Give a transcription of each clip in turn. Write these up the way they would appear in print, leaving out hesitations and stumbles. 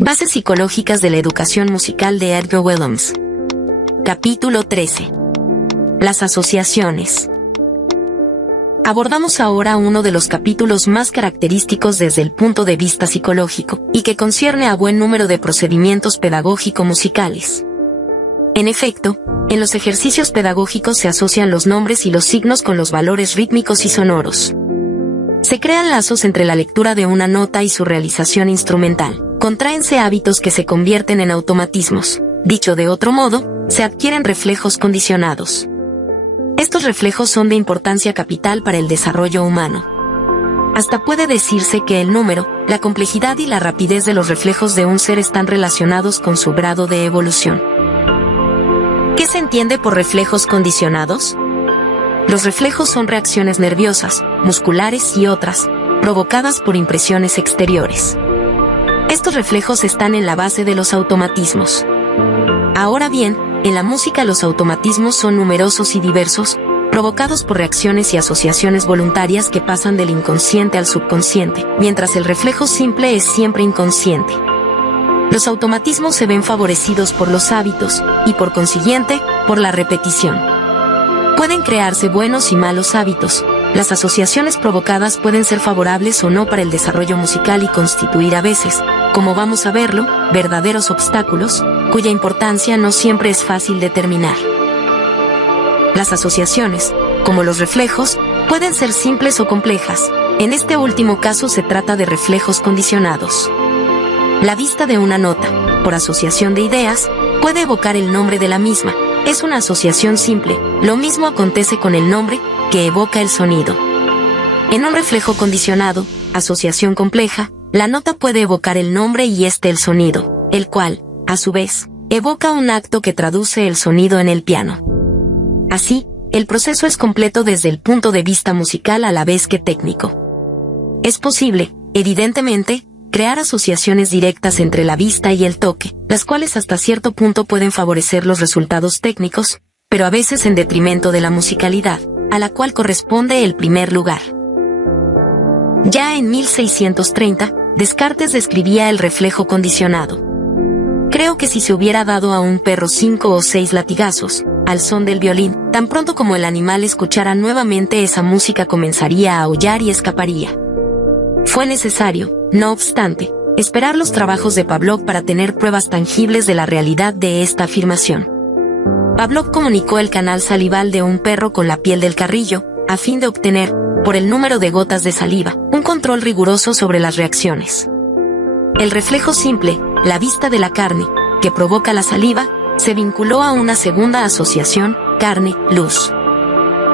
Bases psicológicas de la educación musical de Edgar Willems. Capítulo 13. Las asociaciones. Abordamos ahora uno de los capítulos más característicos desde el punto de vista psicológico, y que concierne a buen número de procedimientos pedagógico-musicales. En efecto, en los ejercicios pedagógicos se asocian los nombres y los signos con los valores rítmicos y sonoros. Se crean lazos entre la lectura de una nota y su realización instrumental. Contráense hábitos que se convierten en automatismos. Dicho de otro modo, se adquieren reflejos condicionados. Estos reflejos son de importancia capital para el desarrollo humano. Hasta puede decirse que el número, la complejidad y la rapidez de los reflejos de un ser están relacionados con su grado de evolución. ¿Qué se entiende por reflejos condicionados? Los reflejos son reacciones nerviosas, musculares y otras, provocadas por impresiones exteriores. Estos reflejos están en la base de los automatismos. Ahora bien, en la música los automatismos son numerosos y diversos, provocados por reacciones y asociaciones voluntarias que pasan del inconsciente al subconsciente, mientras el reflejo simple es siempre inconsciente. Los automatismos se ven favorecidos por los hábitos, y por consiguiente, por la repetición. Pueden crearse buenos y malos hábitos. Las asociaciones provocadas pueden ser favorables o no para el desarrollo musical y constituir a veces, como vamos a verlo, verdaderos obstáculos, cuya importancia no siempre es fácil determinar. Las asociaciones, como los reflejos, pueden ser simples o complejas. En este último caso se trata de reflejos condicionados. La vista de una nota, por asociación de ideas, puede evocar el nombre de la misma. Es una asociación simple. Lo mismo acontece con el nombre, que evoca el sonido. En un reflejo condicionado, asociación compleja, la nota puede evocar el nombre y el sonido, el cual, a su vez, evoca un acto que traduce el sonido en el piano. Así, el proceso es completo desde el punto de vista musical a la vez que técnico. Es posible, evidentemente, crear asociaciones directas entre la vista y el toque, las cuales hasta cierto punto pueden favorecer los resultados técnicos, pero a veces en detrimento de la musicalidad, a la cual corresponde el primer lugar. Ya en 1630, Descartes describía el reflejo condicionado. Creo que si se hubiera dado a un perro 5 o 6 latigazos, al son del violín, tan pronto como el animal escuchara nuevamente esa música comenzaría a aullar y escaparía. Fue necesario, no obstante, esperar los trabajos de Pavlov para tener pruebas tangibles de la realidad de esta afirmación. Pavlov comunicó el canal salival de un perro con la piel del carrillo, a fin de obtener, por el número de gotas de saliva, un control riguroso sobre las reacciones. El reflejo simple, la vista de la carne, que provoca la saliva, se vinculó a una segunda asociación, carne-luz.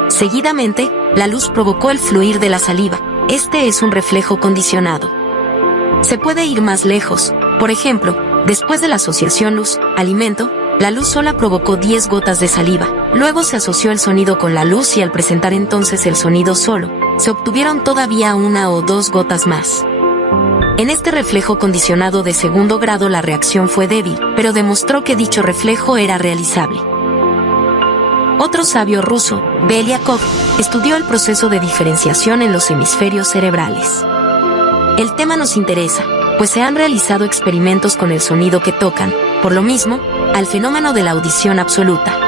Seguidamente, la luz provocó el fluir de la saliva. Este es un reflejo condicionado. Se puede ir más lejos. Por ejemplo, después de la asociación luz-alimento, la luz sola provocó 10 gotas de saliva. Luego se asoció el sonido con la luz y al presentar entonces el sonido solo, se obtuvieron todavía 1 o 2 gotas más. En este reflejo condicionado de segundo grado la reacción fue débil, pero demostró que dicho reflejo era realizable. Otro sabio ruso, Belyakov, estudió el proceso de diferenciación en los hemisferios cerebrales. El tema nos interesa, pues se han realizado experimentos con el sonido que tocan, por lo mismo, al fenómeno de la audición absoluta.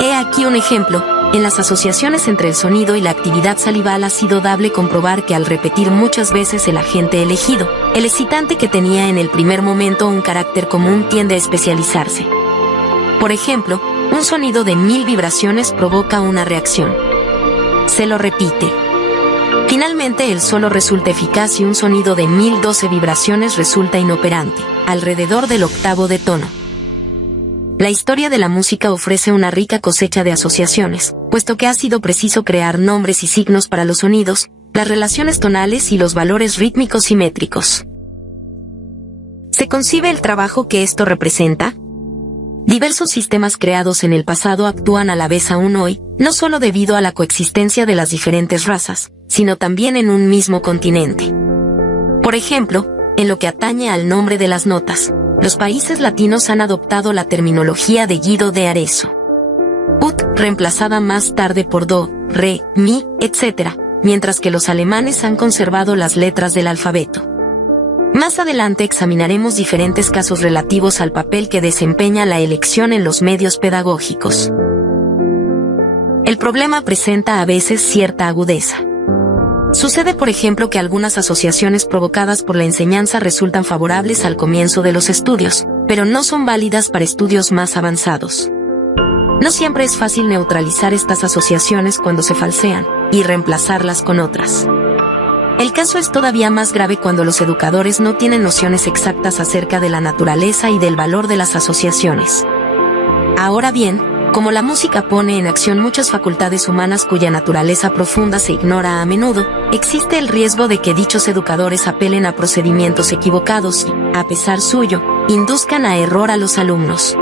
He aquí un ejemplo. En las asociaciones entre el sonido y la actividad salival ha sido dable comprobar que al repetir muchas veces el agente elegido, el excitante que tenía en el primer momento un carácter común tiende a especializarse. Por ejemplo, un sonido de 1000 vibraciones provoca una reacción. Se lo repite. Finalmente el solo resulta eficaz y un sonido de 1012 vibraciones resulta inoperante, alrededor del octavo de tono. La historia de la música ofrece una rica cosecha de asociaciones, puesto que ha sido preciso crear nombres y signos para los sonidos, las relaciones tonales y los valores rítmicos y métricos. ¿Se concibe el trabajo que esto representa? Diversos sistemas creados en el pasado actúan a la vez aún hoy, no solo debido a la coexistencia de las diferentes razas, sino también en un mismo continente. Por ejemplo, en lo que atañe al nombre de las notas, los países latinos han adoptado la terminología de Guido de Arezzo. Ut, reemplazada más tarde por do, re, mi, etc., mientras que los alemanes han conservado las letras del alfabeto. Más adelante examinaremos diferentes casos relativos al papel que desempeña la elección en los medios pedagógicos. El problema presenta a veces cierta agudeza. Sucede, por ejemplo, que algunas asociaciones provocadas por la enseñanza resultan favorables al comienzo de los estudios, pero no son válidas para estudios más avanzados. No siempre es fácil neutralizar estas asociaciones cuando se falsean, y reemplazarlas con otras. El caso es todavía más grave cuando los educadores no tienen nociones exactas acerca de la naturaleza y del valor de las asociaciones. Ahora bien, como la música pone en acción muchas facultades humanas cuya naturaleza profunda se ignora a menudo, existe el riesgo de que dichos educadores apelen a procedimientos equivocados y, a pesar suyo, induzcan a error a los alumnos.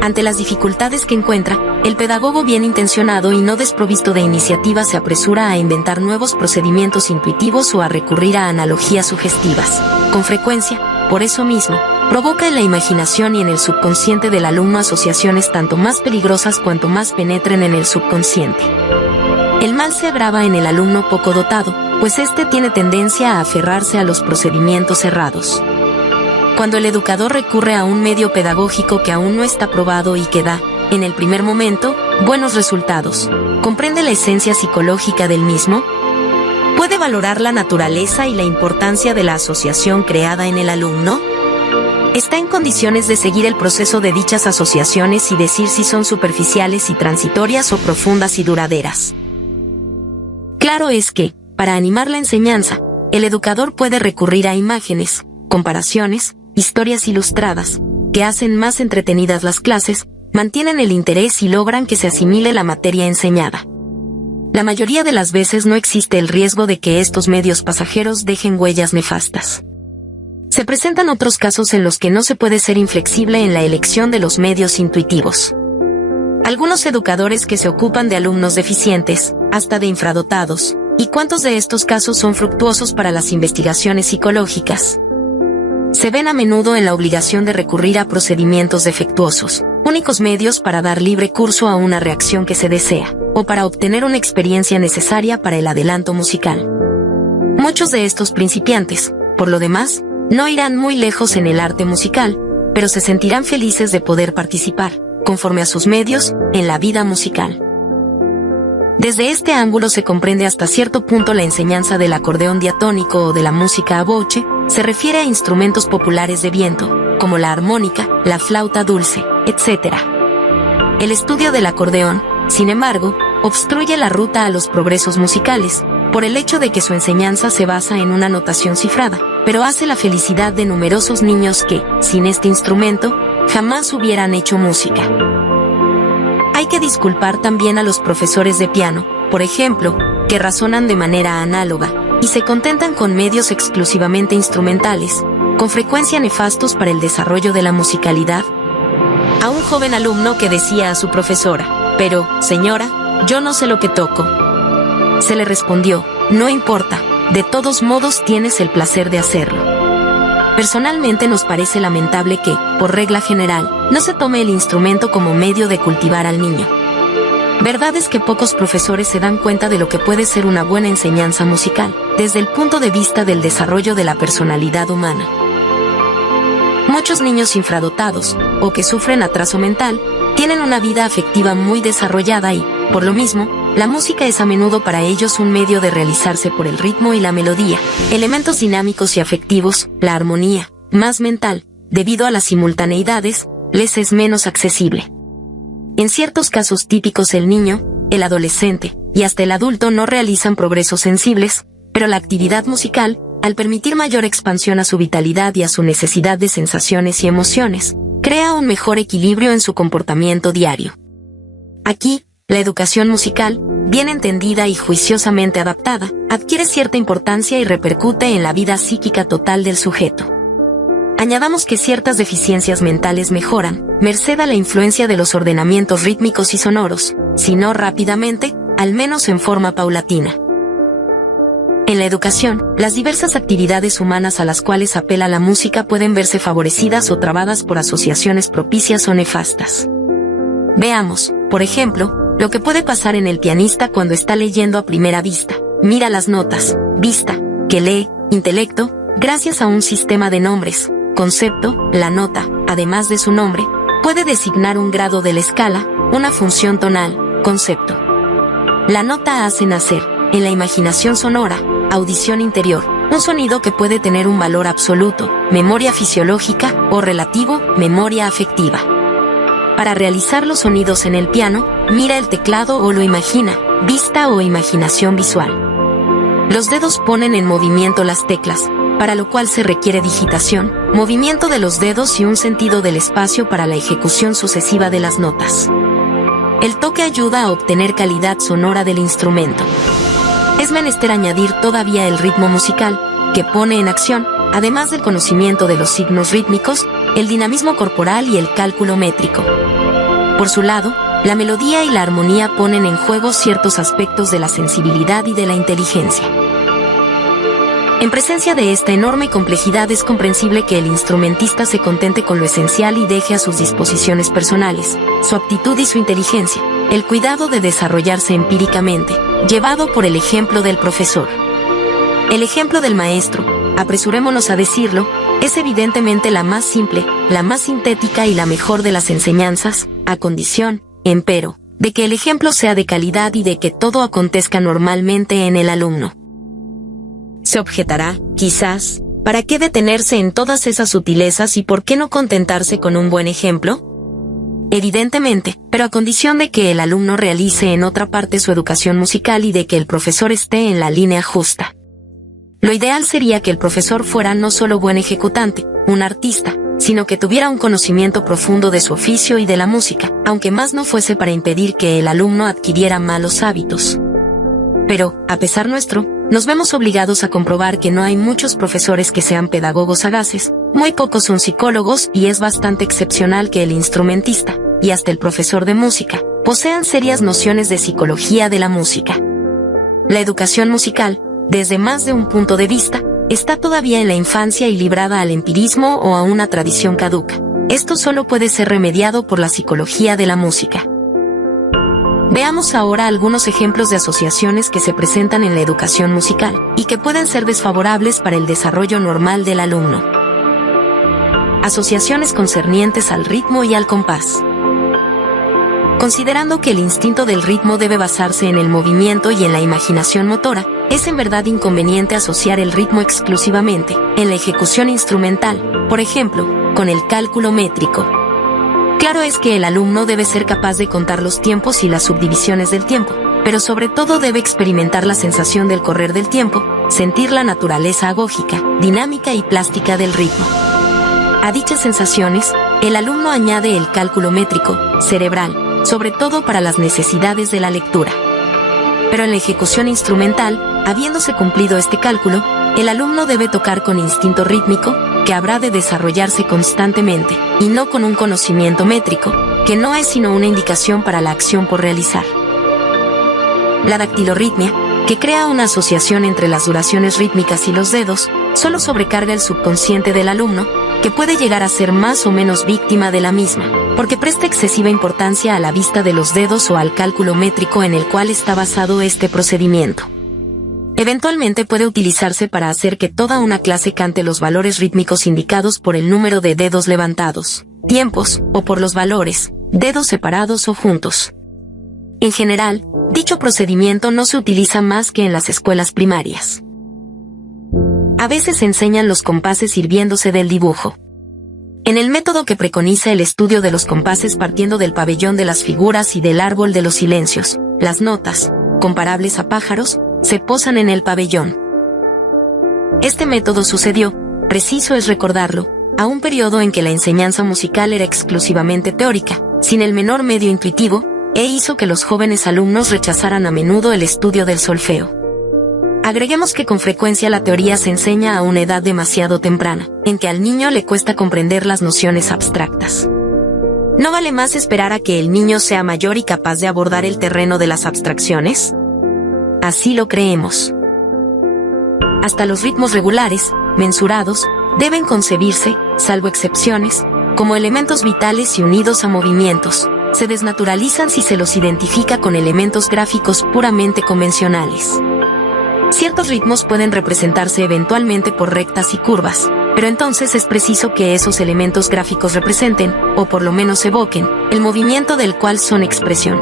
Ante las dificultades que encuentra, el pedagogo bien intencionado y no desprovisto de iniciativa se apresura a inventar nuevos procedimientos intuitivos o a recurrir a analogías sugestivas. Con frecuencia, por eso mismo, provoca en la imaginación y en el subconsciente del alumno asociaciones tanto más peligrosas cuanto más penetren en el subconsciente. El mal se agrava en el alumno poco dotado, pues éste tiene tendencia a aferrarse a los procedimientos errados. Cuando el educador recurre a un medio pedagógico que aún no está probado y que da, en el primer momento, buenos resultados, ¿comprende la esencia psicológica del mismo? ¿Puede valorar la naturaleza y la importancia de la asociación creada en el alumno? ¿Está en condiciones de seguir el proceso de dichas asociaciones y decir si son superficiales y transitorias o profundas y duraderas? Claro es que, para animar la enseñanza, el educador puede recurrir a imágenes, comparaciones, historias ilustradas, que hacen más entretenidas las clases, mantienen el interés y logran que se asimile la materia enseñada. La mayoría de las veces no existe el riesgo de que estos medios pasajeros dejen huellas nefastas. Se presentan otros casos en los que no se puede ser inflexible en la elección de los medios intuitivos. Algunos educadores que se ocupan de alumnos deficientes, hasta de infradotados, ¿y cuántos de estos casos son fructuosos para las investigaciones psicológicas? Se ven a menudo en la obligación de recurrir a procedimientos defectuosos, únicos medios para dar libre curso a una reacción que se desea, o para obtener una experiencia necesaria para el adelanto musical. Muchos de estos principiantes, por lo demás, no irán muy lejos en el arte musical, pero se sentirán felices de poder participar, conforme a sus medios, en la vida musical. Desde este ángulo se comprende hasta cierto punto la enseñanza del acordeón diatónico o de la música a voce, se refiere a instrumentos populares de viento, como la armónica, la flauta dulce, etc. El estudio del acordeón, sin embargo, obstruye la ruta a los progresos musicales, por el hecho de que su enseñanza se basa en una notación cifrada, pero hace la felicidad de numerosos niños que, sin este instrumento, jamás hubieran hecho música. Hay que disculpar también a los profesores de piano, por ejemplo, que razonan de manera análoga, y se contentan con medios exclusivamente instrumentales, con frecuencia nefastos para el desarrollo de la musicalidad. A un joven alumno que decía a su profesora, «Pero, señora, yo no sé lo que toco». Se le respondió, «No importa, de todos modos tienes el placer de hacerlo». Personalmente nos parece lamentable que, por regla general, no se tome el instrumento como medio de cultivar al niño. Verdad es que pocos profesores se dan cuenta de lo que puede ser una buena enseñanza musical, desde el punto de vista del desarrollo de la personalidad humana. Muchos niños infradotados, o que sufren atraso mental, tienen una vida afectiva muy desarrollada y, por lo mismo, la música es a menudo para ellos un medio de realizarse por el ritmo y la melodía, elementos dinámicos y afectivos, la armonía, más mental, debido a las simultaneidades, les es menos accesible. En ciertos casos típicos el niño, el adolescente, y hasta el adulto no realizan progresos sensibles, pero la actividad musical, al permitir mayor expansión a su vitalidad y a su necesidad de sensaciones y emociones, crea un mejor equilibrio en su comportamiento diario. Aquí, la educación musical, bien entendida y juiciosamente adaptada, adquiere cierta importancia y repercute en la vida psíquica total del sujeto. Añadamos que ciertas deficiencias mentales mejoran, merced a la influencia de los ordenamientos rítmicos y sonoros, si no rápidamente, al menos en forma paulatina. En la educación, las diversas actividades humanas a las cuales apela la música pueden verse favorecidas o trabadas por asociaciones propicias o nefastas. Veamos, por ejemplo, lo que puede pasar en el pianista cuando está leyendo a primera vista. Mira las notas, vista, que lee, intelecto, gracias a un sistema de nombres, concepto, la nota, además de su nombre, puede designar un grado de la escala, una función tonal, concepto. La nota hace nacer, en la imaginación sonora, audición interior, un sonido que puede tener un valor absoluto, memoria fisiológica, o relativo, memoria afectiva. Para realizar los sonidos en el piano, mira el teclado o lo imagina, vista o imaginación visual. Los dedos ponen en movimiento las teclas, para lo cual se requiere digitación, movimiento de los dedos y un sentido del espacio para la ejecución sucesiva de las notas. El toque ayuda a obtener calidad sonora del instrumento. Es menester añadir todavía el ritmo musical, que pone en acción, además del conocimiento de los signos rítmicos, el dinamismo corporal y el cálculo métrico. Por su lado, la melodía y la armonía ponen en juego ciertos aspectos de la sensibilidad y de la inteligencia. En presencia de esta enorme complejidad es comprensible que el instrumentista se contente con lo esencial y deje a sus disposiciones personales, su aptitud y su inteligencia, el cuidado de desarrollarse empíricamente, llevado por el ejemplo del profesor. El ejemplo del maestro, apresurémonos a decirlo, es evidentemente la más simple, la más sintética y la mejor de las enseñanzas, a condición, empero, de que el ejemplo sea de calidad y de que todo acontezca normalmente en el alumno. Se objetará, quizás, ¿para qué detenerse en todas esas sutilezas y por qué no contentarse con un buen ejemplo? Evidentemente, pero a condición de que el alumno realice en otra parte su educación musical y de que el profesor esté en la línea justa. Lo ideal sería que el profesor fuera no solo buen ejecutante, un artista, sino que tuviera un conocimiento profundo de su oficio y de la música, aunque más no fuese para impedir que el alumno adquiriera malos hábitos. Pero, a pesar nuestro, nos vemos obligados a comprobar que no hay muchos profesores que sean pedagogos sagaces, muy pocos son psicólogos y es bastante excepcional que el instrumentista, y hasta el profesor de música, posean serias nociones de psicología de la música. La educación musical, desde más de un punto de vista, está todavía en la infancia y librada al empirismo o a una tradición caduca. Esto solo puede ser remediado por la psicología de la música. Veamos ahora algunos ejemplos de asociaciones que se presentan en la educación musical, y que pueden ser desfavorables para el desarrollo normal del alumno. Asociaciones concernientes al ritmo y al compás. Considerando que el instinto del ritmo debe basarse en el movimiento y en la imaginación motora, es en verdad inconveniente asociar el ritmo exclusivamente, en la ejecución instrumental, por ejemplo, con el cálculo métrico. Claro es que el alumno debe ser capaz de contar los tiempos y las subdivisiones del tiempo, pero sobre todo debe experimentar la sensación del correr del tiempo, sentir la naturaleza agógica, dinámica y plástica del ritmo. A dichas sensaciones, el alumno añade el cálculo métrico, cerebral, sobre todo para las necesidades de la lectura. Pero en la ejecución instrumental, habiéndose cumplido este cálculo, el alumno debe tocar con instinto rítmico, que habrá de desarrollarse constantemente, y no con un conocimiento métrico, que no es sino una indicación para la acción por realizar. La dactilorritmia, que crea una asociación entre las duraciones rítmicas y los dedos, solo sobrecarga el subconsciente del alumno, que puede llegar a ser más o menos víctima de la misma, porque presta excesiva importancia a la vista de los dedos o al cálculo métrico en el cual está basado este procedimiento. Eventualmente puede utilizarse para hacer que toda una clase cante los valores rítmicos indicados por el número de dedos levantados, tiempos, o por los valores, dedos separados o juntos. En general, dicho procedimiento no se utiliza más que en las escuelas primarias. A veces se enseñan los compases sirviéndose del dibujo. En el método que preconiza el estudio de los compases partiendo del pabellón de las figuras y del árbol de los silencios, las notas, comparables a pájaros, se posan en el pabellón. Este método sucedió, preciso es recordarlo, a un periodo en que la enseñanza musical era exclusivamente teórica, sin el menor medio intuitivo, e hizo que los jóvenes alumnos rechazaran a menudo el estudio del solfeo. Agreguemos que con frecuencia la teoría se enseña a una edad demasiado temprana, en que al niño le cuesta comprender las nociones abstractas. ¿No vale más esperar a que el niño sea mayor y capaz de abordar el terreno de las abstracciones? Así lo creemos. Hasta los ritmos regulares, mensurados, deben concebirse, salvo excepciones, como elementos vitales y unidos a movimientos. Se desnaturalizan si se los identifica con elementos gráficos puramente convencionales. Ciertos ritmos pueden representarse eventualmente por rectas y curvas, pero entonces es preciso que esos elementos gráficos representen, o por lo menos evoquen, el movimiento del cual son expresión.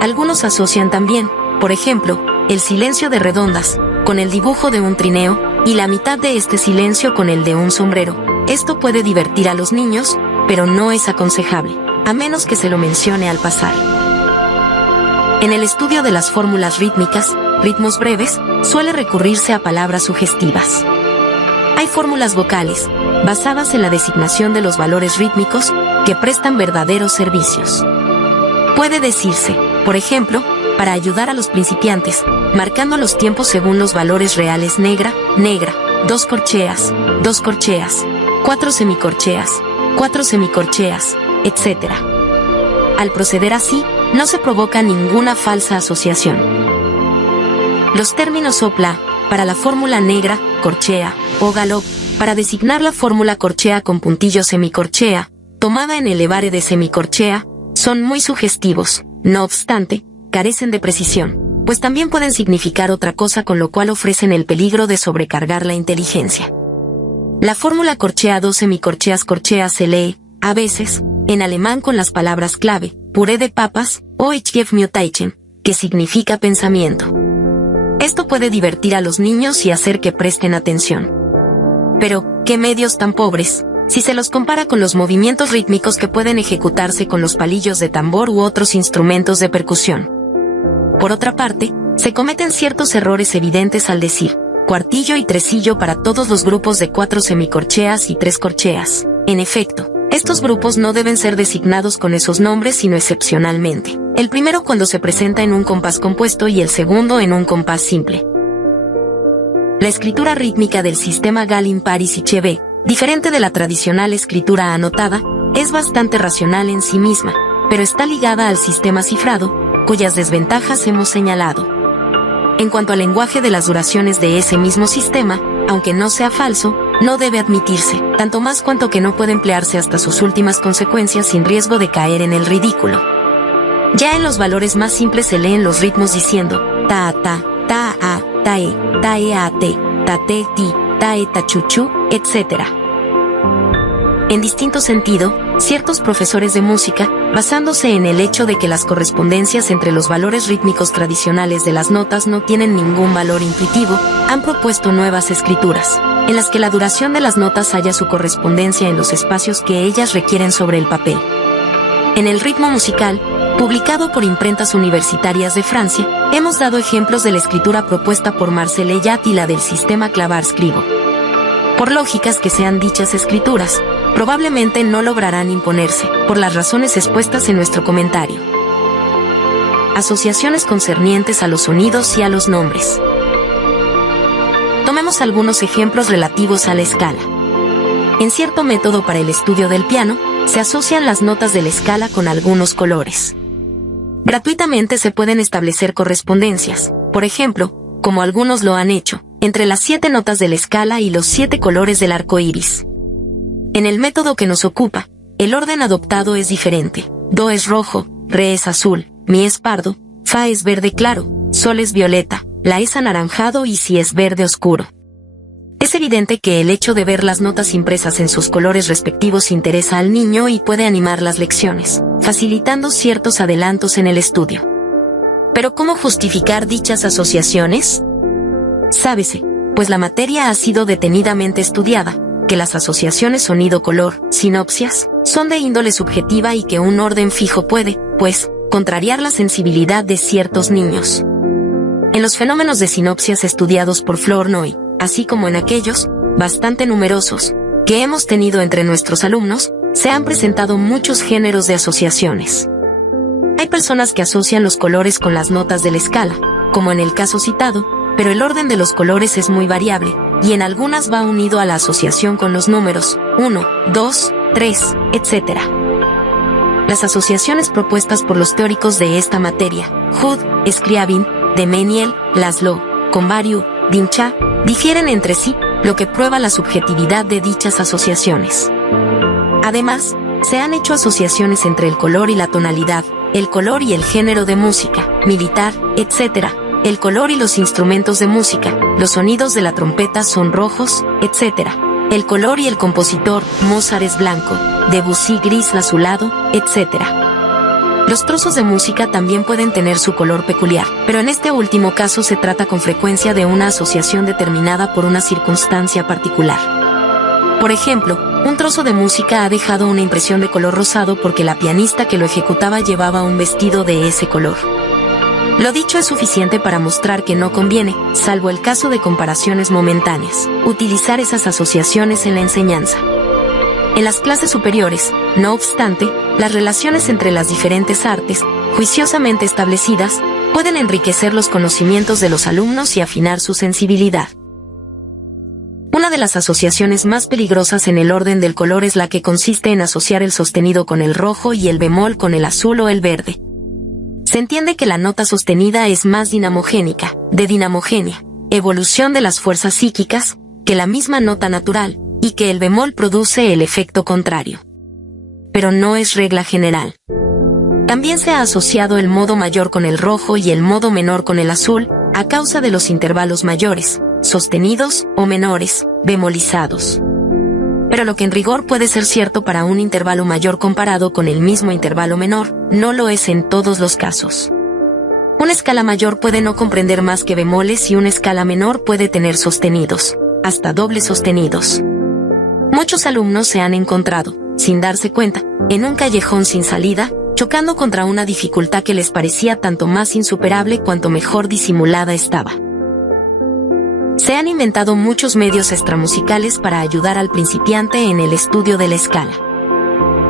Algunos asocian también, por ejemplo, el silencio de redondas, con el dibujo de un trineo, y la mitad de este silencio con el de un sombrero. Esto puede divertir a los niños, pero no es aconsejable, a menos que se lo mencione al pasar. En el estudio de las fórmulas rítmicas, ritmos breves, suele recurrirse a palabras sugestivas. Hay fórmulas vocales, basadas en la designación de los valores rítmicos, que prestan verdaderos servicios. Puede decirse, por ejemplo, para ayudar a los principiantes, marcando los tiempos según los valores reales negra, negra, 2 corcheas, 2 corcheas, 4 semicorcheas, 4 semicorcheas, etc. Al proceder así, no se provoca ninguna falsa asociación. Los términos sopla, para la fórmula negra, corchea, o galop, para designar la fórmula corchea con puntillo semicorchea, tomada en el elevare de semicorchea, son muy sugestivos, no obstante, carecen de precisión, pues también pueden significar otra cosa, con lo cual ofrecen el peligro de sobrecargar la inteligencia. La fórmula corchea 2 semicorcheas corchea se lee, a veces, en alemán con las palabras clave, puré de papas, o ich gebe mir Teichen, que significa pensamiento. Esto puede divertir a los niños y hacer que presten atención. Pero, ¿qué medios tan pobres, si se los compara con los movimientos rítmicos que pueden ejecutarse con los palillos de tambor u otros instrumentos de percusión? Por otra parte, se cometen ciertos errores evidentes al decir cuartillo y tresillo para todos los grupos de 4 semicorcheas y 3 corcheas. En efecto, estos grupos no deben ser designados con esos nombres sino excepcionalmente. El primero cuando se presenta en un compás compuesto y el segundo en un compás simple. La escritura rítmica del sistema Gallin-Paris y Chevet, diferente de la tradicional escritura anotada, es bastante racional en sí misma, pero está ligada al sistema cifrado, cuyas desventajas hemos señalado. En cuanto al lenguaje de las duraciones de ese mismo sistema, aunque no sea falso, no debe admitirse, tanto más cuanto que no puede emplearse hasta sus últimas consecuencias sin riesgo de caer en el ridículo. Ya en los valores más simples se leen los ritmos diciendo ta-a-ta, ta-a, ta-e, ta-e-a-te, ta-te-ti, ta-e-ta-chu-chu, etc. En distinto sentido, ciertos profesores de música, basándose en el hecho de que las correspondencias entre los valores rítmicos tradicionales de las notas no tienen ningún valor intuitivo, han propuesto nuevas escrituras, en las que la duración de las notas haya su correspondencia en los espacios que ellas requieren sobre el papel. En el ritmo musical, publicado por imprentas universitarias de Francia, hemos dado ejemplos de la escritura propuesta por Marcel Eyat y la del sistema clavar-scribo. Por lógicas que sean dichas escrituras, probablemente no lograrán imponerse, por las razones expuestas en nuestro comentario. Asociaciones concernientes a los sonidos y a los nombres. Tomemos algunos ejemplos relativos a la escala. En cierto método para el estudio del piano, se asocian las notas de la escala con algunos colores. Gratuitamente se pueden establecer correspondencias, por ejemplo, como algunos lo han hecho, entre las 7 notas de la escala y los 7 colores del arco iris. En el método que nos ocupa, el orden adoptado es diferente. Do es rojo, re es azul, mi es pardo, fa es verde claro, sol es violeta, la es anaranjado y si es verde oscuro. Es evidente que el hecho de ver las notas impresas en sus colores respectivos interesa al niño y puede animar las lecciones, facilitando ciertos adelantos en el estudio. ¿Pero cómo justificar dichas asociaciones? Sábese, pues la materia ha sido detenidamente estudiada, que las asociaciones sonido-color, sinopsias, son de índole subjetiva y que un orden fijo puede, pues, contrariar la sensibilidad de ciertos niños. En los fenómenos de sinopsias estudiados por Flournoy, así como en aquellos, bastante numerosos, que hemos tenido entre nuestros alumnos, se han presentado muchos géneros de asociaciones. Hay personas que asocian los colores con las notas de la escala, como en el caso citado, pero el orden de los colores es muy variable, y en algunas va unido a la asociación con los números 1, 2, 3, etc. Las asociaciones propuestas por los teóricos de esta materia, Hood, Scriabin, de Meniel, Laszlo, Convariu, Dincha, difieren entre sí, lo que prueba la subjetividad de dichas asociaciones. Además, se han hecho asociaciones entre el color y la tonalidad, el color y el género de música, militar, etc., el color y los instrumentos de música, los sonidos de la trompeta son rojos, etc. El color y el compositor, Mozart es blanco, Debussy gris azulado, etc. Los trozos de música también pueden tener su color peculiar, pero en este último caso se trata con frecuencia de una asociación determinada por una circunstancia particular. Por ejemplo, un trozo de música ha dejado una impresión de color rosado porque la pianista que lo ejecutaba llevaba un vestido de ese color. Lo dicho es suficiente para mostrar que no conviene, salvo el caso de comparaciones momentáneas, utilizar esas asociaciones en la enseñanza. En las clases superiores, no obstante, las relaciones entre las diferentes artes, juiciosamente establecidas, pueden enriquecer los conocimientos de los alumnos y afinar su sensibilidad. Una de las asociaciones más peligrosas en el orden del color es la que consiste en asociar el sostenido con el rojo y el bemol con el azul o el verde. Se entiende que la nota sostenida es más dinamogénica, de dinamogenia, evolución de las fuerzas psíquicas, que la misma nota natural, y que el bemol produce el efecto contrario. Pero no es regla general. También se ha asociado el modo mayor con el rojo y el modo menor con el azul, a causa de los intervalos mayores, sostenidos o menores, bemolizados. Pero lo que en rigor puede ser cierto para un intervalo mayor comparado con el mismo intervalo menor, no lo es en todos los casos. Una escala mayor puede no comprender más que bemoles y una escala menor puede tener sostenidos, hasta dobles sostenidos. Muchos alumnos se han encontrado, sin darse cuenta, en un callejón sin salida, chocando contra una dificultad que les parecía tanto más insuperable cuanto mejor disimulada estaba. Se han inventado muchos medios extramusicales para ayudar al principiante en el estudio de la escala.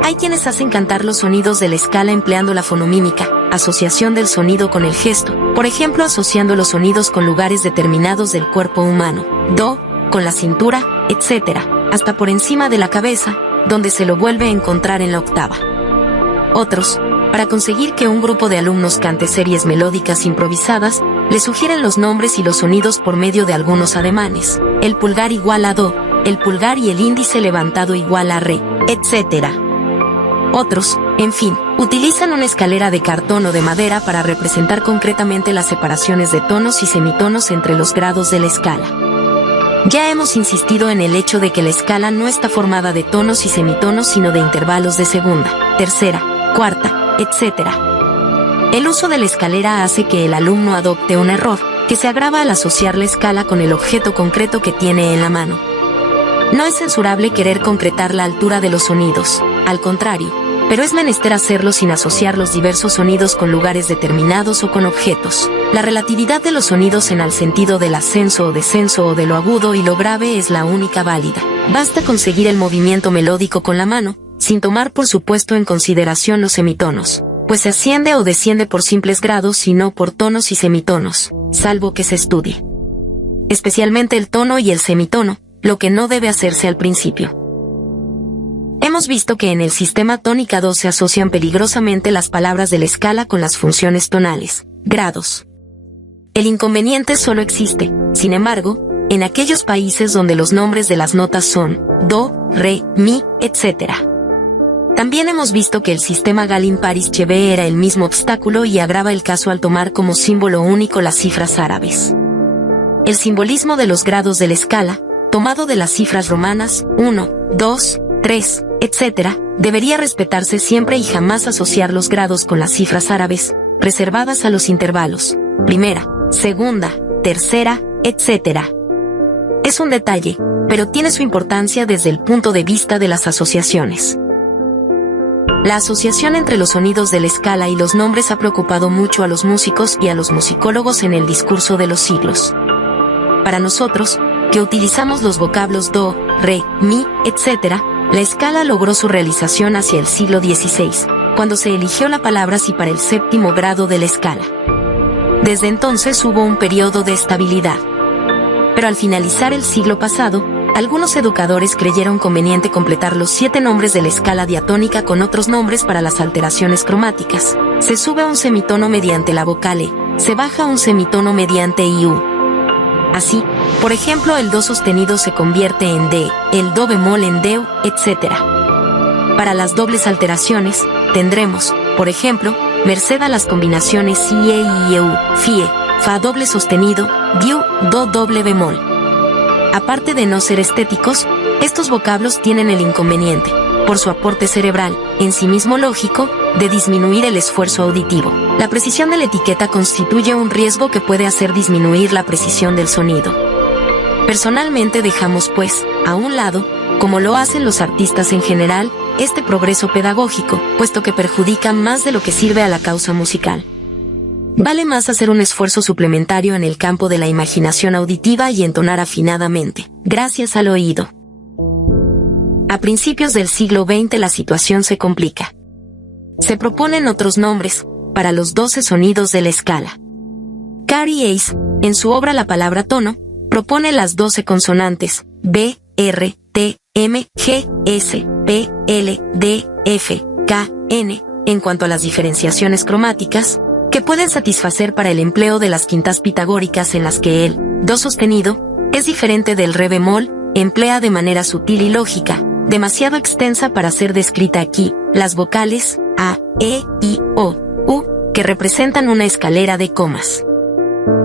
Hay quienes hacen cantar los sonidos de la escala empleando la fonomímica, asociación del sonido con el gesto, por ejemplo asociando los sonidos con lugares determinados del cuerpo humano, do, con la cintura, etc., hasta por encima de la cabeza, donde se lo vuelve a encontrar en la octava. Otros, para conseguir que un grupo de alumnos cante series melódicas improvisadas, le sugieren los nombres y los sonidos por medio de algunos ademanes, el pulgar igual a do, el pulgar y el índice levantado igual a re, etc. Otros, en fin, utilizan una escalera de cartón o de madera para representar concretamente las separaciones de tonos y semitonos entre los grados de la escala. Ya hemos insistido en el hecho de que la escala no está formada de tonos y semitonos sino de intervalos de segunda, tercera, cuarta, etc. El uso de la escalera hace que el alumno adopte un error, que se agrava al asociar la escala con el objeto concreto que tiene en la mano. No es censurable querer concretar la altura de los sonidos, al contrario, pero es menester hacerlo sin asociar los diversos sonidos con lugares determinados o con objetos. La relatividad de los sonidos en el sentido del ascenso o descenso o de lo agudo y lo grave es la única válida. Basta conseguir el movimiento melódico con la mano, sin tomar por supuesto en consideración los semitonos, pues se asciende o desciende por simples grados y no por tonos y semitonos, salvo que se estudie especialmente el tono y el semitono, lo que no debe hacerse al principio. Hemos visto que en el sistema tónica 2 se asocian peligrosamente las palabras de la escala con las funciones tonales, grados. El inconveniente solo existe, sin embargo, en aquellos países donde los nombres de las notas son do, re, mi, etc. También hemos visto que el sistema Gallin-Paris-Chevé era el mismo obstáculo y agrava el caso al tomar como símbolo único las cifras árabes. El simbolismo de los grados de la escala, tomado de las cifras romanas, 1, 2, 3, etc., debería respetarse siempre y jamás asociar los grados con las cifras árabes, reservadas a los intervalos, primera, segunda, tercera, etc. Es un detalle, pero tiene su importancia desde el punto de vista de las asociaciones. La asociación entre los sonidos de la escala y los nombres ha preocupado mucho a los músicos y a los musicólogos en el discurso de los siglos. Para nosotros, que utilizamos los vocablos do, re, mi, etc., la escala logró su realización hacia el siglo XVI, cuando se eligió la palabra si para el séptimo grado de la escala. Desde entonces hubo un periodo de estabilidad. Pero al finalizar el siglo pasado, algunos educadores creyeron conveniente completar los 7 nombres de la escala diatónica con otros nombres para las alteraciones cromáticas. Se sube un semitono mediante la vocal E, se baja un semitono mediante IU. Así, por ejemplo, el do sostenido se convierte en D, el do bemol en deu, etc. Para las dobles alteraciones, tendremos, por ejemplo, merced a las combinaciones IE y IEU, FIE, fa doble sostenido, diu, do doble bemol. Aparte de no ser estéticos, estos vocablos tienen el inconveniente, por su aporte cerebral, en sí mismo lógico, de disminuir el esfuerzo auditivo. La precisión de la etiqueta constituye un riesgo que puede hacer disminuir la precisión del sonido. Personalmente dejamos, pues, a un lado, como lo hacen los artistas en general, este progreso pedagógico, puesto que perjudica más de lo que sirve a la causa musical. Vale más hacer un esfuerzo suplementario en el campo de la imaginación auditiva y entonar afinadamente, gracias al oído. A principios del siglo XX la situación se complica. Se proponen otros nombres para los 12 sonidos de la escala. Cary Ace, en su obra La palabra tono, propone las 12 consonantes B, R, T, M, G, S, P, L, D, F, K, N, en cuanto a las diferenciaciones cromáticas, que pueden satisfacer para el empleo de las quintas pitagóricas en las que el do sostenido es diferente del re bemol, emplea de manera sutil y lógica, demasiado extensa para ser descrita aquí, las vocales A, E, I, O, U, que representan una escalera de comas.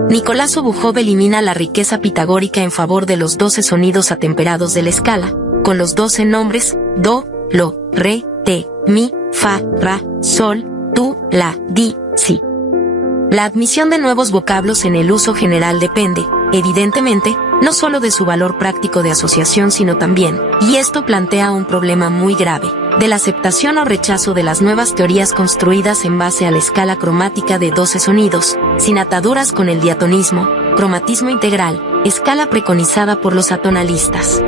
Nicolás Obukhov elimina la riqueza pitagórica en favor de los 12 sonidos atemperados de la escala, con los 12 nombres do, lo, re, te, mi, fa, ra, sol, tu, la, di, si. La admisión de nuevos vocablos en el uso general depende, evidentemente, no solo de su valor práctico de asociación sino también, y esto plantea un problema muy grave, de la aceptación o rechazo de las nuevas teorías construidas en base a la escala cromática de 12 sonidos, sin ataduras con el diatonismo, cromatismo integral, escala preconizada por los atonalistas.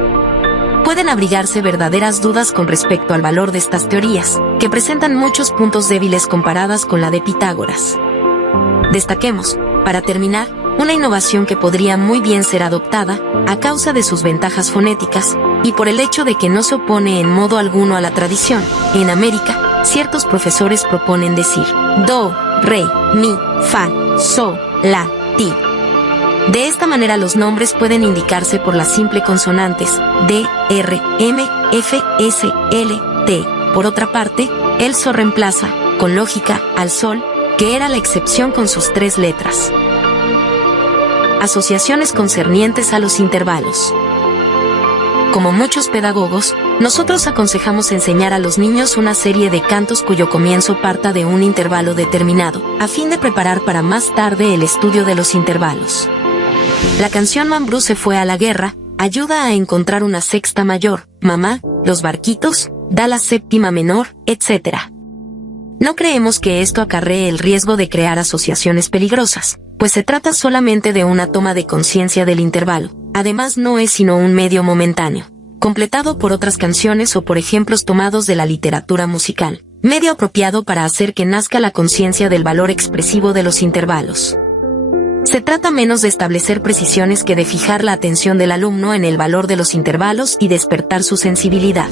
Pueden abrigarse verdaderas dudas con respecto al valor de estas teorías, que presentan muchos puntos débiles comparadas con la de Pitágoras. Destaquemos, para terminar, una innovación que podría muy bien ser adoptada, a causa de sus ventajas fonéticas, y por el hecho de que no se opone en modo alguno a la tradición. En América, ciertos profesores proponen decir do, re, mi, fa, sol, la, ti. De esta manera los nombres pueden indicarse por las simples consonantes D, R, M, F, S, L, T. Por otra parte, el so reemplaza, con lógica, al sol, que era la excepción con sus 3 letras. Asociaciones concernientes a los intervalos. Como muchos pedagogos, nosotros aconsejamos enseñar a los niños una serie de cantos cuyo comienzo parta de un intervalo determinado, a fin de preparar para más tarde el estudio de los intervalos. La canción Mambrú se fue a la guerra ayuda a encontrar una sexta mayor, mamá, los barquitos, da la séptima menor, etc. No creemos que esto acarree el riesgo de crear asociaciones peligrosas, pues se trata solamente de una toma de conciencia del intervalo. Además no es sino un medio momentáneo, completado por otras canciones o por ejemplos tomados de la literatura musical, medio apropiado para hacer que nazca la conciencia del valor expresivo de los intervalos. Se trata menos de establecer precisiones que de fijar la atención del alumno en el valor de los intervalos y despertar su sensibilidad.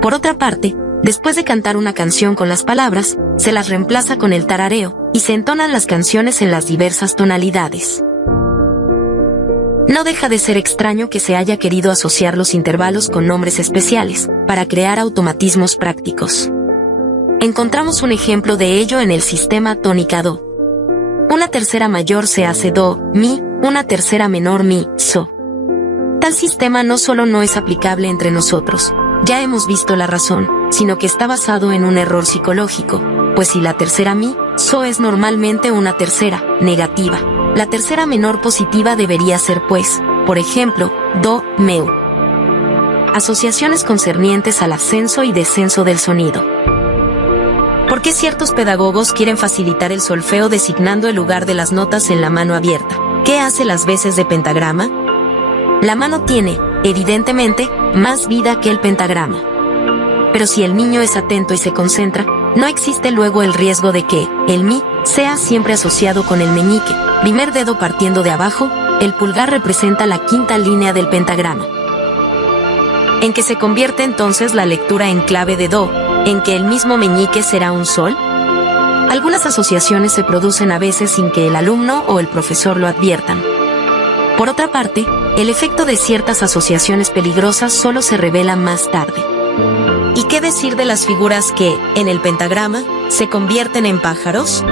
Por otra parte, después de cantar una canción con las palabras, se las reemplaza con el tarareo, y se entonan las canciones en las diversas tonalidades. No deja de ser extraño que se haya querido asociar los intervalos con nombres especiales, para crear automatismos prácticos. Encontramos un ejemplo de ello en el sistema tónica-do. Una tercera mayor se hace do, mi, una tercera menor mi, so. Tal sistema no solo no es aplicable entre nosotros, ya hemos visto la razón, sino que está basado en un error psicológico, pues si la tercera mi, so es normalmente una tercera, negativa, la tercera menor positiva debería ser pues, por ejemplo, do, meu. Asociaciones concernientes al ascenso y descenso del sonido. ¿Por qué ciertos pedagogos quieren facilitar el solfeo designando el lugar de las notas en la mano abierta? ¿Qué hace las veces de pentagrama? La mano tiene, evidentemente, más vida que el pentagrama. Pero si el niño es atento y se concentra, no existe luego el riesgo de que el mi sea siempre asociado con el meñique, primer dedo partiendo de abajo, el pulgar representa la quinta línea del pentagrama. ¿En qué se convierte entonces la lectura en clave de do? ¿En que el mismo meñique será un sol? Algunas asociaciones se producen a veces sin que el alumno o el profesor lo adviertan. Por otra parte, el efecto de ciertas asociaciones peligrosas solo se revela más tarde. ¿Y qué decir de las figuras que, en el pentagrama, se convierten en pájaros?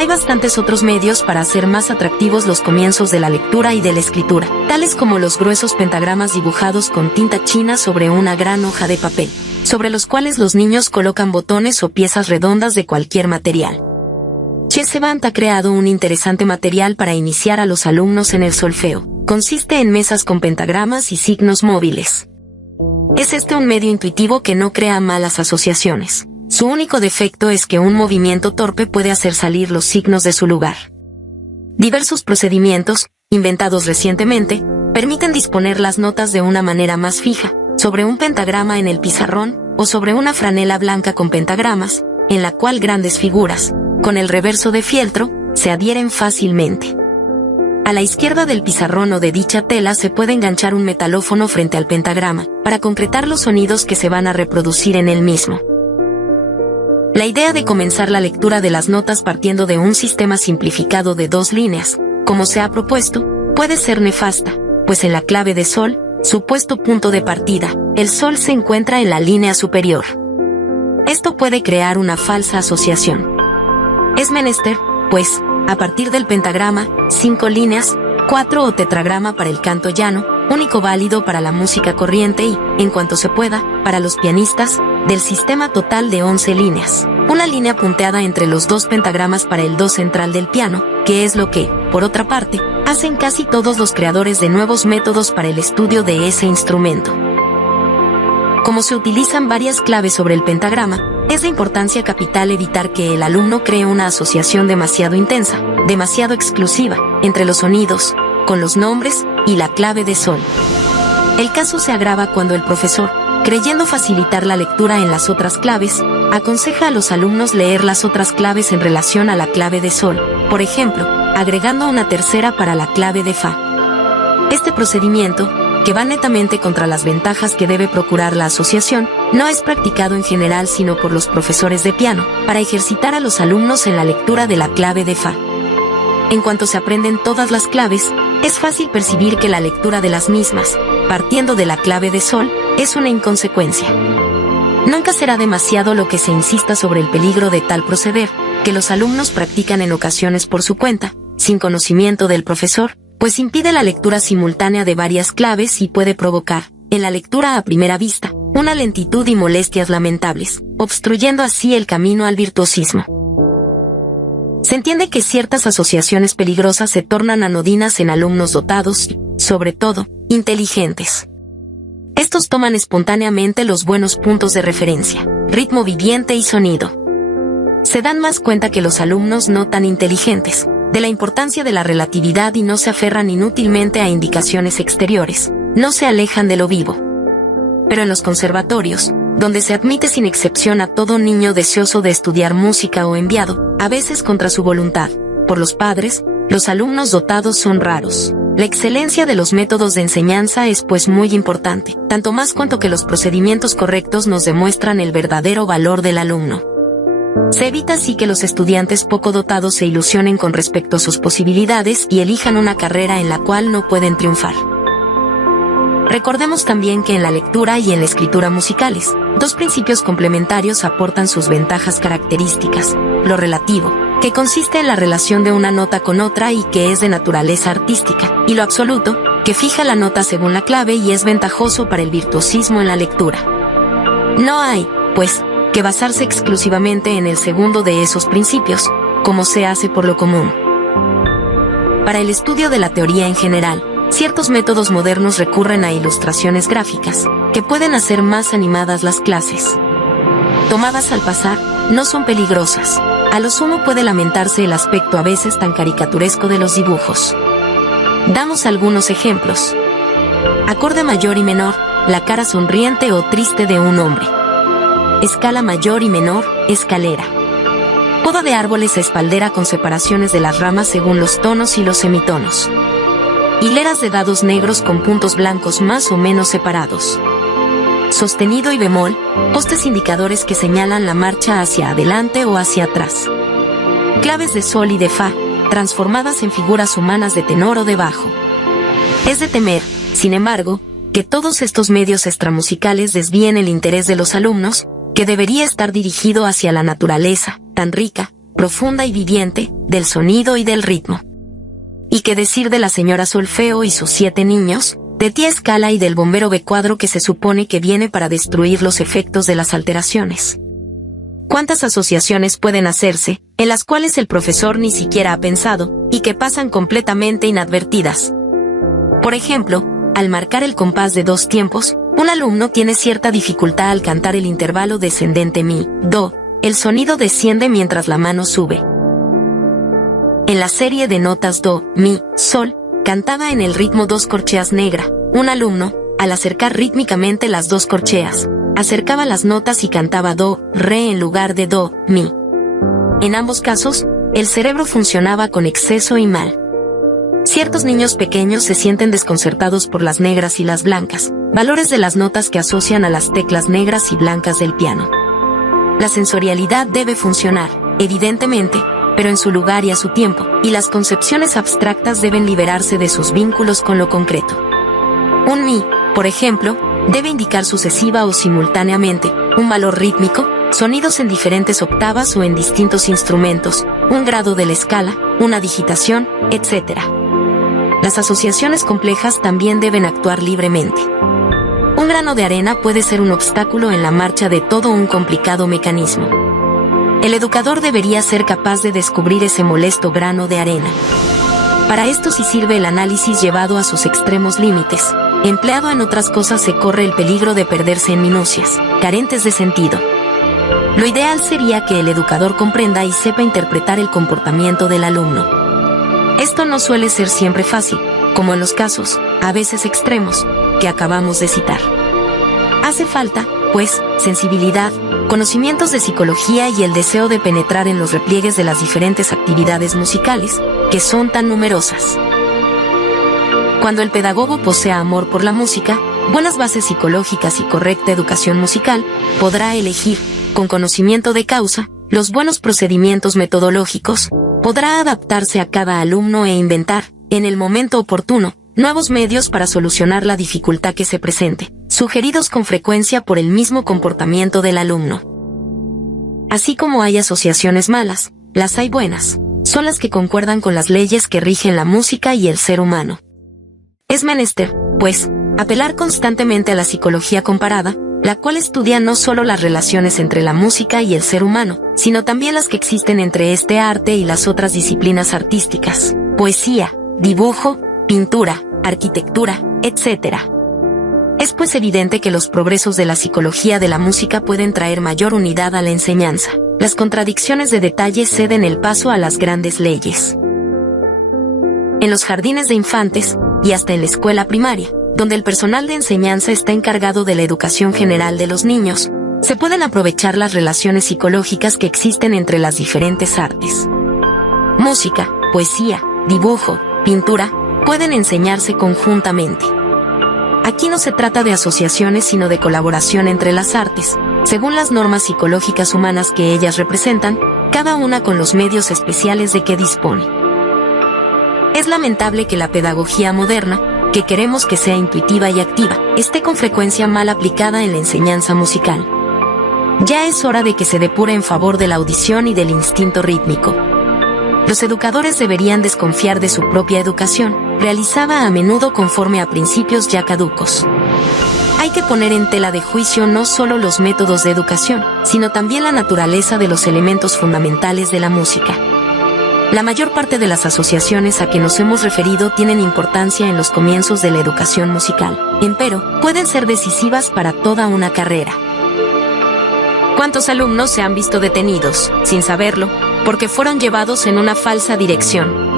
Hay bastantes otros medios para hacer más atractivos los comienzos de la lectura y de la escritura, tales como los gruesos pentagramas dibujados con tinta china sobre una gran hoja de papel, sobre los cuales los niños colocan botones o piezas redondas de cualquier material. Chesebant ha creado un interesante material para iniciar a los alumnos en el solfeo. Consiste en mesas con pentagramas y signos móviles. Es este un medio intuitivo que no crea malas asociaciones. Su único defecto es que un movimiento torpe puede hacer salir los signos de su lugar. Diversos procedimientos, inventados recientemente, permiten disponer las notas de una manera más fija, sobre un pentagrama en el pizarrón, o sobre una franela blanca con pentagramas, en la cual grandes figuras, con el reverso de fieltro, se adhieren fácilmente. A la izquierda del pizarrón o de dicha tela se puede enganchar un metalófono frente al pentagrama, para concretar los sonidos que se van a reproducir en el mismo. La idea de comenzar la lectura de las notas partiendo de un sistema simplificado de 2 líneas, como se ha propuesto, puede ser nefasta, pues en la clave de sol, supuesto punto de partida, el sol se encuentra en la línea superior. Esto puede crear una falsa asociación. Es menester, pues, a partir del pentagrama, 5 líneas, 4 o tetragrama para el canto llano, único válido para la música corriente y, en cuanto se pueda, para los pianistas, del sistema total de 11 líneas. Una línea punteada entre los 2 pentagramas para el do central del piano, que es lo que, por otra parte, hacen casi todos los creadores de nuevos métodos para el estudio de ese instrumento. Como se utilizan varias claves sobre el pentagrama, es de importancia capital evitar que el alumno cree una asociación demasiado intensa, demasiado exclusiva, entre los sonidos, con los nombres y la clave de sol. El caso se agrava cuando el profesor, creyendo facilitar la lectura en las otras claves, aconseja a los alumnos leer las otras claves en relación a la clave de sol, por ejemplo, agregando una tercera para la clave de fa. Este procedimiento, que va netamente contra las ventajas que debe procurar la asociación, no es practicado en general sino por los profesores de piano, para ejercitar a los alumnos en la lectura de la clave de fa. En cuanto se aprenden todas las claves, es fácil percibir que la lectura de las mismas, partiendo de la clave de sol, es una inconsecuencia. Nunca será demasiado lo que se insista sobre el peligro de tal proceder, que los alumnos practican en ocasiones por su cuenta, sin conocimiento del profesor, pues impide la lectura simultánea de varias claves y puede provocar, en la lectura a primera vista, una lentitud y molestias lamentables, obstruyendo así el camino al virtuosismo. Se entiende que ciertas asociaciones peligrosas se tornan anodinas en alumnos dotados y, sobre todo, inteligentes. Estos toman espontáneamente los buenos puntos de referencia, ritmo viviente y sonido. Se dan más cuenta que los alumnos no tan inteligentes, de la importancia de la relatividad y no se aferran inútilmente a indicaciones exteriores, no se alejan de lo vivo. Pero en los conservatorios, donde se admite sin excepción a todo niño deseoso de estudiar música o enviado, a veces contra su voluntad, por los padres, los alumnos dotados son raros. La excelencia de los métodos de enseñanza es pues muy importante, tanto más cuanto que los procedimientos correctos nos demuestran el verdadero valor del alumno. Se evita así que los estudiantes poco dotados se ilusionen con respecto a sus posibilidades y elijan una carrera en la cual no pueden triunfar. Recordemos también que en la lectura y en la escritura musicales, 2 principios complementarios aportan sus ventajas características: lo relativo, que consiste en la relación de una nota con otra y que es de naturaleza artística, y lo absoluto, que fija la nota según la clave y es ventajoso para el virtuosismo en la lectura. No hay, pues, que basarse exclusivamente en el segundo de esos principios, como se hace por lo común. Para el estudio de la teoría en general, ciertos métodos modernos recurren a ilustraciones gráficas, que pueden hacer más animadas las clases. Tomadas al pasar, no son peligrosas. A lo sumo puede lamentarse el aspecto a veces tan caricaturesco de los dibujos. Damos algunos ejemplos. Acorde mayor y menor, la cara sonriente o triste de un hombre. Escala mayor y menor, escalera. Poda de árboles a espaldera con separaciones de las ramas según los tonos y los semitonos. Hileras de dados negros con puntos blancos más o menos separados. Sostenido y bemol, postes indicadores que señalan la marcha hacia adelante o hacia atrás. Claves de sol y de fa, transformadas en figuras humanas de tenor o de bajo. Es de temer, sin embargo, que todos estos medios extramusicales desvíen el interés de los alumnos, que debería estar dirigido hacia la naturaleza, tan rica, profunda y viviente, del sonido y del ritmo. ¿Y qué decir de la señora Solfeo y sus 7 niños? De tía Escala y del bombero B-cuadro que se supone que viene para destruir los efectos de las alteraciones. ¿Cuántas asociaciones pueden hacerse, en las cuales el profesor ni siquiera ha pensado, y que pasan completamente inadvertidas? Por ejemplo, al marcar el compás de 2 tiempos, un alumno tiene cierta dificultad al cantar el intervalo descendente mi, do, el sonido desciende mientras la mano sube. En la serie de notas do, mi, sol, cantaba en el ritmo 2 corcheas negra. Un alumno, al acercar rítmicamente las 2 corcheas, acercaba las notas y cantaba do, re en lugar de do, mi. En ambos casos, el cerebro funcionaba con exceso y mal. Ciertos niños pequeños se sienten desconcertados por las negras y las blancas, valores de las notas que asocian a las teclas negras y blancas del piano. La sensorialidad debe funcionar, evidentemente, pero en su lugar y a su tiempo, y las concepciones abstractas deben liberarse de sus vínculos con lo concreto. Un mi, por ejemplo, debe indicar sucesiva o simultáneamente, un valor rítmico, sonidos en diferentes octavas o en distintos instrumentos, un grado de la escala, una digitación, etc. Las asociaciones complejas también deben actuar libremente. Un grano de arena puede ser un obstáculo en la marcha de todo un complicado mecanismo. El educador debería ser capaz de descubrir ese molesto grano de arena. Para esto sí sirve el análisis llevado a sus extremos límites. Empleado en otras cosas se corre el peligro de perderse en minucias, carentes de sentido. Lo ideal sería que el educador comprenda y sepa interpretar el comportamiento del alumno. Esto no suele ser siempre fácil, como en los casos, a veces extremos, que acabamos de citar. Hace falta, pues, sensibilidad, conocimientos de psicología y el deseo de penetrar en los repliegues de las diferentes actividades musicales, que son tan numerosas. Cuando el pedagogo posea amor por la música, buenas bases psicológicas y correcta educación musical, podrá elegir, con conocimiento de causa, los buenos procedimientos metodológicos, podrá adaptarse a cada alumno e inventar, en el momento oportuno, nuevos medios para solucionar la dificultad que se presente, sugeridos con frecuencia por el mismo comportamiento del alumno. Así como hay asociaciones malas, las hay buenas, son las que concuerdan con las leyes que rigen la música y el ser humano. Es menester, pues, apelar constantemente a la psicología comparada, la cual estudia no solo las relaciones entre la música y el ser humano, sino también las que existen entre este arte y las otras disciplinas artísticas, poesía, dibujo, pintura, arquitectura, etc. Es pues evidente que los progresos de la psicología de la música pueden traer mayor unidad a la enseñanza. Las contradicciones de detalle ceden el paso a las grandes leyes. En los jardines de infantes, y hasta en la escuela primaria, donde el personal de enseñanza está encargado de la educación general de los niños, se pueden aprovechar las relaciones psicológicas que existen entre las diferentes artes. Música, poesía, dibujo, pintura, pueden enseñarse conjuntamente. Aquí no se trata de asociaciones sino de colaboración entre las artes, según las normas psicológicas humanas que ellas representan, cada una con los medios especiales de que dispone. Es lamentable que la pedagogía moderna, que queremos que sea intuitiva y activa, esté con frecuencia mal aplicada en la enseñanza musical. Ya es hora de que se depure en favor de la audición y del instinto rítmico. Los educadores deberían desconfiar de su propia educación, realizada a menudo conforme a principios ya caducos. Hay que poner en tela de juicio no solo los métodos de educación, sino también la naturaleza de los elementos fundamentales de la música. La mayor parte de las asociaciones a que nos hemos referido tienen importancia en los comienzos de la educación musical, empero, pueden ser decisivas para toda una carrera. ¿Cuántos alumnos se han visto detenidos, sin saberlo, porque fueron llevados en una falsa dirección?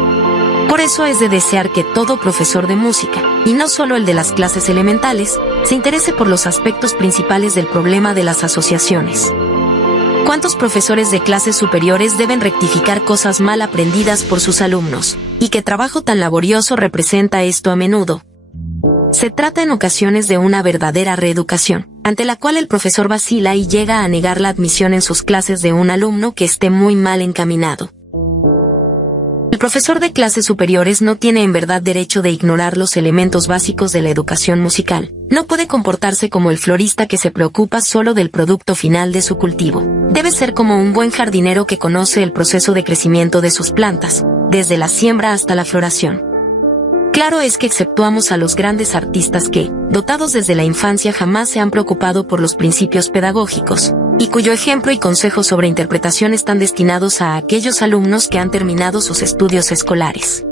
Por eso es de desear que todo profesor de música, y no solo el de las clases elementales, se interese por los aspectos principales del problema de las asociaciones. ¿Cuántos profesores de clases superiores deben rectificar cosas mal aprendidas por sus alumnos? ¿Y qué trabajo tan laborioso representa esto a menudo? Se trata en ocasiones de una verdadera reeducación, ante la cual el profesor vacila y llega a negar la admisión en sus clases de un alumno que esté muy mal encaminado. El profesor de clases superiores no tiene en verdad derecho de ignorar los elementos básicos de la educación musical. No puede comportarse como el florista que se preocupa solo del producto final de su cultivo. Debe ser como un buen jardinero que conoce el proceso de crecimiento de sus plantas, desde la siembra hasta la floración. Claro es que exceptuamos a los grandes artistas que, dotados desde la infancia, jamás se han preocupado por los principios pedagógicos, y cuyo ejemplo y consejo sobre interpretación están destinados a aquellos alumnos que han terminado sus estudios escolares.